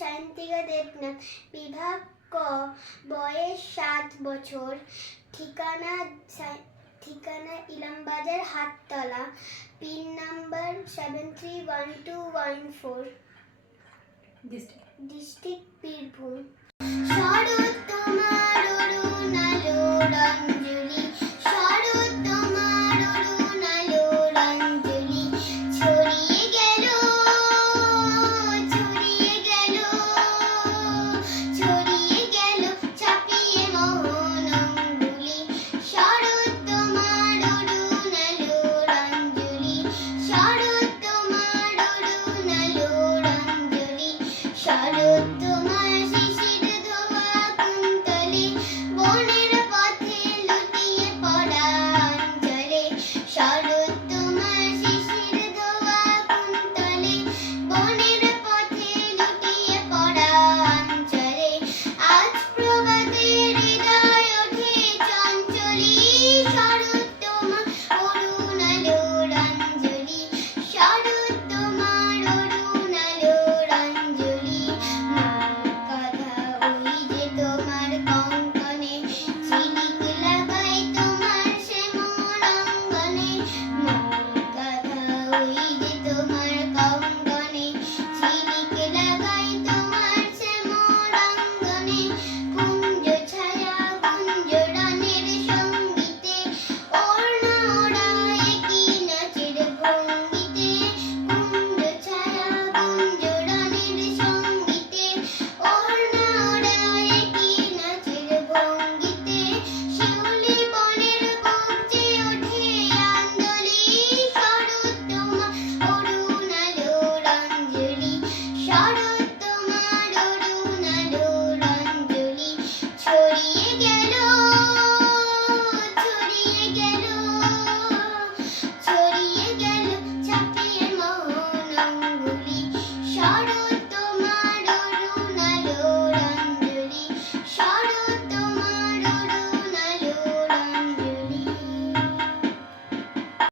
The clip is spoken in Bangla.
সায়ন্তিকা দেবনাথ, বিভাগ ক, বয়স 7 বছর, ঠিকানা Ilambazar Hattala, pin number 731214, district Birbhum. শরৎ তোমার অরুণ আলো রঞ্জলি, শরৎ তোমার অরুণ আলো রঞ্জলি, ছড়িয়ে গেল ছাপিয়ে মোহন অঙ্গুলি। শরৎ তোমার অরুণ আলো রঞ্জলি, শরৎ তোমার অরুণ আলো রঞ্জলি, শরৎ